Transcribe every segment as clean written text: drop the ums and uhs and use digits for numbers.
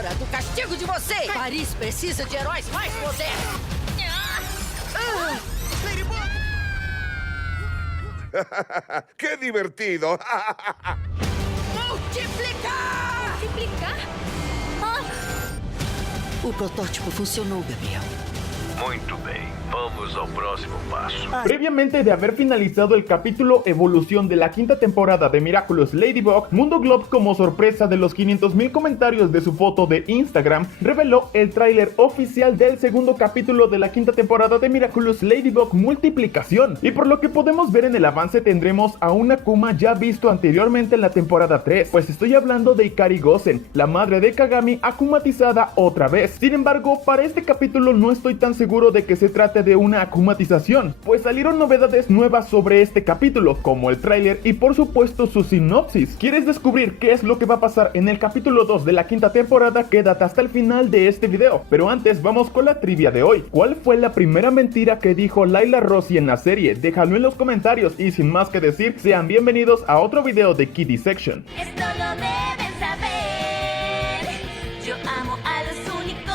hora do castigo de vocês! Paris precisa de heróis mais modernos! ¡Ladybug! ¡Qué divertido! Multiplicar! Multiplicar? O protótipo funcionou, Gabriel. Muito bem, vamos ao próximo passo. Previamente de haber finalizado el capítulo Evolución de la quinta temporada de Miraculous Ladybug, Mundo Glob, como sorpresa de los 500,000 comentarios de su foto de Instagram, reveló el tráiler oficial del segundo capítulo de la quinta temporada de Miraculous Ladybug Multiplicación. Y por lo que podemos ver en el avance tendremos a una Akuma ya visto anteriormente en la temporada 3, pues estoy hablando de Ikari Gosen, la madre de Kagami akumatizada otra vez. Sin embargo, para este capítulo no estoy tan seguro de que se trate de una akumatización, pues salieron novedades nuevas sobre este capítulo, como el tráiler y por supuesto su sinopsis. ¿Quieres descubrir qué es lo que va a pasar en el capítulo 2 de la quinta temporada? Quédate hasta el final de este video. Pero antes vamos con la trivia de hoy. ¿Cuál fue la primera mentira que dijo Layla Rossi en la serie? Déjalo en los comentarios y sin más que decir, sean bienvenidos a otro video de Kiddy Section. Esto lo deben saber. Yo amo a los unicornios.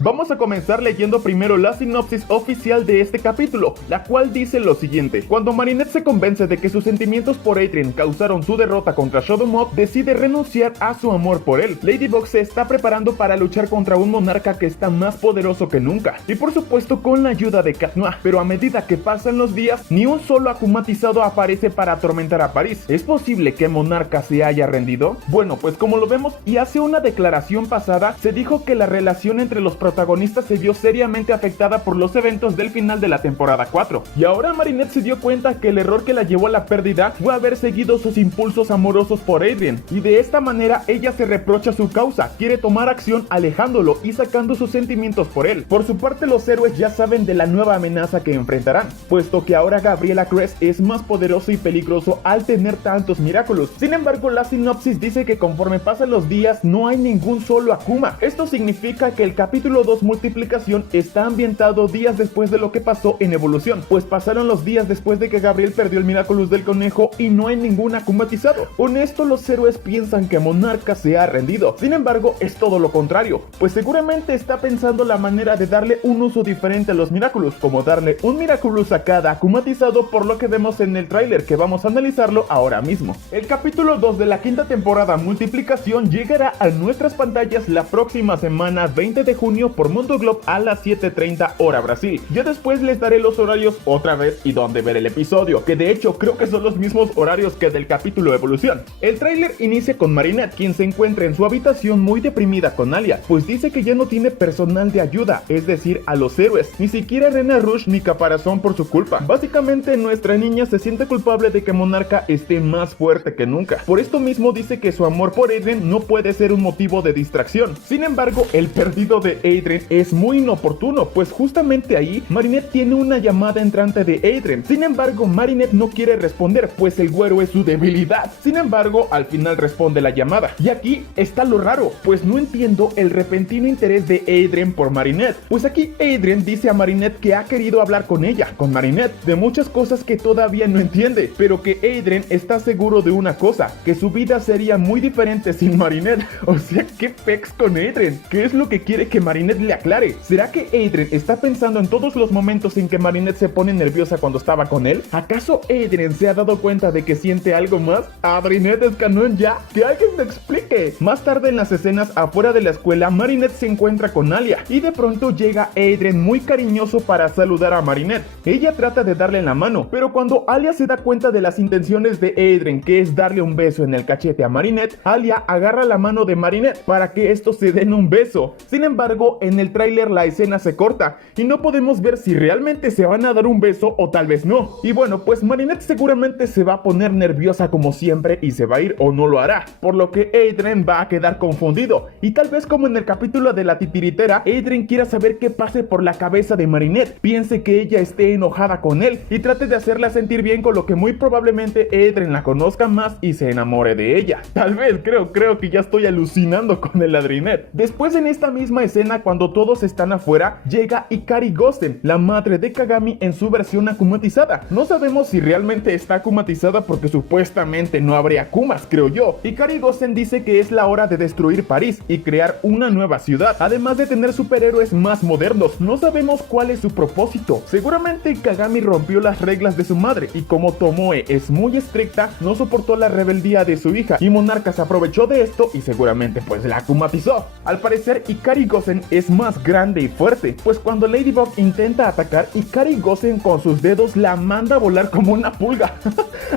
Vamos a comenzar leyendo primero la sinopsis oficial de este capítulo, la cual dice lo siguiente. Cuando Marinette se convence de que sus sentimientos por Adrien causaron su derrota contra Shadow Mob, decide renunciar a su amor por él. Ladybug se está preparando para luchar contra un monarca que está más poderoso que nunca, y por supuesto con la ayuda de Cat Noir, pero a medida que pasan los días, ni un solo akumatizado aparece para atormentar a Paris. ¿Es posible que Monarca se haya rendido? Bueno, pues como lo vemos, y hace una declaración pasada, se dijo que la relación entre los protagonistas se vio seriamente afectada por los eventos del final de la temporada 4. Y ahora Marinette se dio cuenta que el error que la llevó a la pérdida fue haber seguido sus impulsos amorosos por Adrien, y de esta manera ella se reprocha su causa, quiere tomar acción alejándolo y sacando sus sentimientos por él. Por su parte, los héroes ya saben de la nueva amenaza que enfrentarán, puesto que ahora Gabriela Crest es más poderoso y peligroso al tener tantos Miraculous. Sin embargo, la sinopsis dice que conforme pasan los días no hay ningún solo Akuma. Esto significa que el capítulo 2 Multiplicación está ambientado días después de lo que pasó en Evolución, pues pasaron los días después de que Gabriel perdió el Miraculous del conejo y no hay ningún akumatizado. Con esto los héroes piensan que Monarca se ha rendido. Sin embargo, es todo lo contrario, pues seguramente está pensando la manera de darle un uso diferente a los Miraculous, como darle un Miraculous a cada akumatizado, por lo que vemos en el tráiler, que vamos a analizarlo ahora mismo. El capítulo 2 de la quinta temporada Multiplicación llegará a nuestras pantallas la próxima semana 20 de junio por Mundo Glob a las 7:30 hora Brasil. Ya después les daré los horarios otra vez y dónde ver el episodio, que de hecho creo que son los mismos horarios que del capítulo Evolución. El tráiler inicia con Marinette, quien se encuentra en su habitación muy deprimida con Alia, pues dice que ya no tiene personal de ayuda, es decir, a los héroes, ni siquiera Rena Rouge ni Caparazón por su culpa. Básicamente nuestra niña se siente culpable de que Monarca esté más fuerte que nunca. Por esto mismo dice que su amor por Adrien no puede ser un motivo de distracción. Sin embargo, el perdido de Adrien es muy inoportuno, pues justamente ahí Marinette tiene una llamada entrante de Adrien. Sin embargo, Marinette no quiere responder, pues el güero es su debilidad. Sin embargo, al final responde la llamada. Y aquí está lo raro, pues no entiendo el repentino interés de Adrien por Marinette. Pues aquí Adrien dice a Marinette que ha querido hablar con ella, con Marinette, de muchas cosas que todavía no entiende, pero que Adrien está seguro de una cosa, que su vida sería muy diferente sin Marinette. O sea, ¿qué pex con Adrien? ¿Qué es lo que quiere que Marinette le aclare? ¿Será que Adrien está pensando en todos los momentos en que Marinette se pone nerviosa cuando estaba con él? ¿Acaso Adrien se ha dado cuenta de que siente algo más? ¿Marinette es canon ya? ¡Que alguien me explique! Más tarde en las escenas afuera de la escuela, Marinette se encuentra con Alia y de pronto llega Adrien muy cariñoso para saludar a Marinette. Ella trata de darle la mano, pero cuando Alia se da cuenta de las intenciones de Adrien, que es darle un beso en el cachete a Marinette, Alia agarra la mano de Marinette para que estos se den un beso. Sin embargo, en el tráiler la escena se corta y no podemos ver si realmente se van a dar un beso o tal vez no. Y bueno, pues Marinette seguramente se va a poner nerviosa como siempre y se va a ir o no lo hará, por lo que Adrien va a quedar confundido y tal vez como en el capítulo de la titiritera, Adrien quiera saber qué pase por la cabeza de Marinette, piense que ella esté enojada con él y trate de hacerla sentir bien, con lo que muy probablemente Adrien la conozca más y se enamore de ella. Tal vez, creo que ya estoy alucinando con el Adrienet. Después en esta misma escena cuando todos están afuera, llega Ikari Gosen, la madre de Kagami en su versión akumatizada. No sabemos si realmente está akumatizada porque supuestamente no habría Akumas, creo yo. Ikari Gosen dice que es la hora de destruir París y crear una nueva ciudad, además de tener superhéroes más modernos. No sabemos cuál es su propósito. Seguramente Kagami rompió las reglas de su madre y como Tomoe es muy estricta, no soportó la rebeldía de su hija y Monarca se aprovechó de esto y seguramente pues la akumatizó. Al parecer Ikari Gosen es más grande y fuerte, pues cuando Ladybug intenta atacar, Ikari Gosen con sus dedos la manda a volar como una pulga.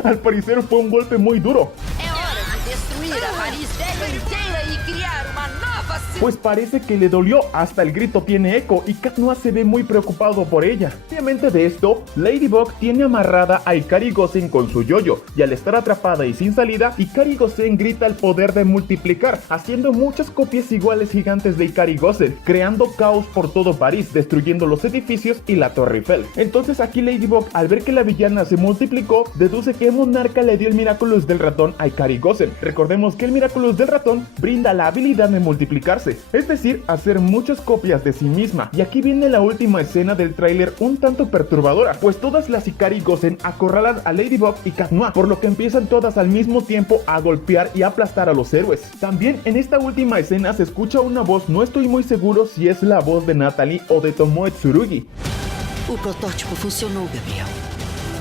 Al parecer fue un golpe muy duro. É hora de destruir a Paris velha inteira e criar uma nova cidade. Pues parece que le dolió, hasta el grito tiene eco y Cat Noir se ve muy preocupado por ella. Obviamente de esto, Ladybug tiene amarrada a Ikari Gosen con su yoyo y al estar atrapada y sin salida, Ikari Gosen grita el poder de multiplicar, haciendo muchas copias iguales gigantes de Ikari Gosen, creando caos por todo París, destruyendo los edificios y la Torre Eiffel. Entonces aquí Ladybug, al ver que la villana se multiplicó, deduce que Monarca le dio el Miraculous del ratón a Ikari Gosen. Recordemos que el Miraculous del ratón brinda la habilidad de multiplicarse, es decir, hacer muchas copias de sí misma. Y aquí viene la última escena del tráiler un tanto perturbadora, pues todas las Ikari Gosen acorralan a Ladybug y Cat Noir, por lo que empiezan todas al mismo tiempo a golpear y aplastar a los héroes. También en esta última escena se escucha una voz, no estoy muy seguro si es la voz de Natalie o de Tomoe Tsurugi. O protótipo funcionou, Gabriel.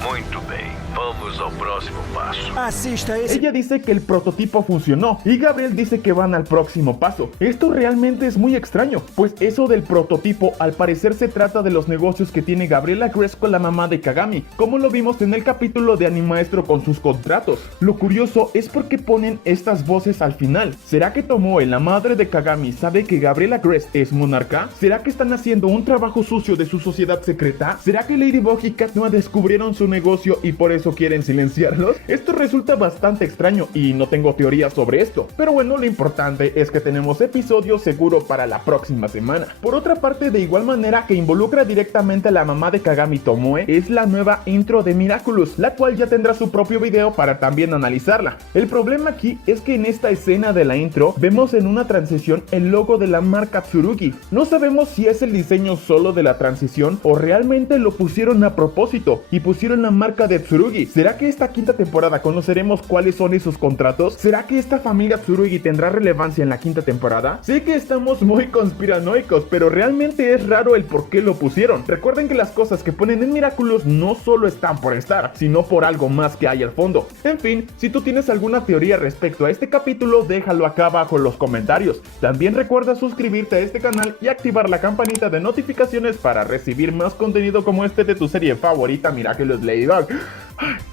Muito bem, vamos ao próximo passo. Assista esse. Ella dice que el prototipo funcionó y Gabriel dice que van al próximo paso. Esto realmente es muy extraño, pues eso del prototipo al parecer se trata de los negocios que tiene Gabriela Gress con la mamá de Kagami, como lo vimos en el capítulo de Animaestro con sus contratos. Lo curioso es por qué ponen estas voces al final. ¿Será que Tomoe, la madre de Kagami, sabe que Gabriela Gress es monarca? ¿Será que están haciendo un trabajo sucio de su sociedad secreta? ¿Será que Ladybug y Cat Noir descubrieron su negocio y por eso quieren silenciarlos? Esto resulta bastante extraño y no tengo teoría sobre esto, pero bueno, lo importante es que tenemos episodio seguro para la próxima semana. Por otra parte, de igual manera que involucra directamente a la mamá de Kagami, Tomoe, es la nueva intro de Miraculous, la cual ya tendrá su propio video para también analizarla. El problema aquí es que en esta escena de la intro vemos en una transición el logo de la marca Tsurugi. No sabemos si es el diseño solo de la transición o realmente lo pusieron a propósito y pusieron la marca de Tsurugi. ¿Será que esta quinta temporada conoceremos cuáles son esos contratos? ¿Será que esta familia Tsurugi tendrá relevancia en la quinta temporada? Sé que estamos muy conspiranoicos, pero realmente es raro el por qué lo pusieron. Recuerden que las cosas que ponen en Miraculous no solo están por estar, sino por algo más que hay al fondo. En fin, si tú tienes alguna teoría respecto a este capítulo, déjalo acá abajo en los comentarios. También recuerda suscribirte a este canal y activar la campanita de notificaciones para recibir más contenido como este de tu serie favorita, Miraculous Ladybug.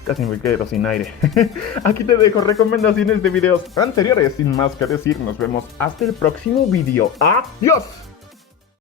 Casi me quedo sin aire. Aquí te dejo recomendaciones de videos anteriores. Sin más que decir, nos vemos hasta el próximo video. ¡Adiós!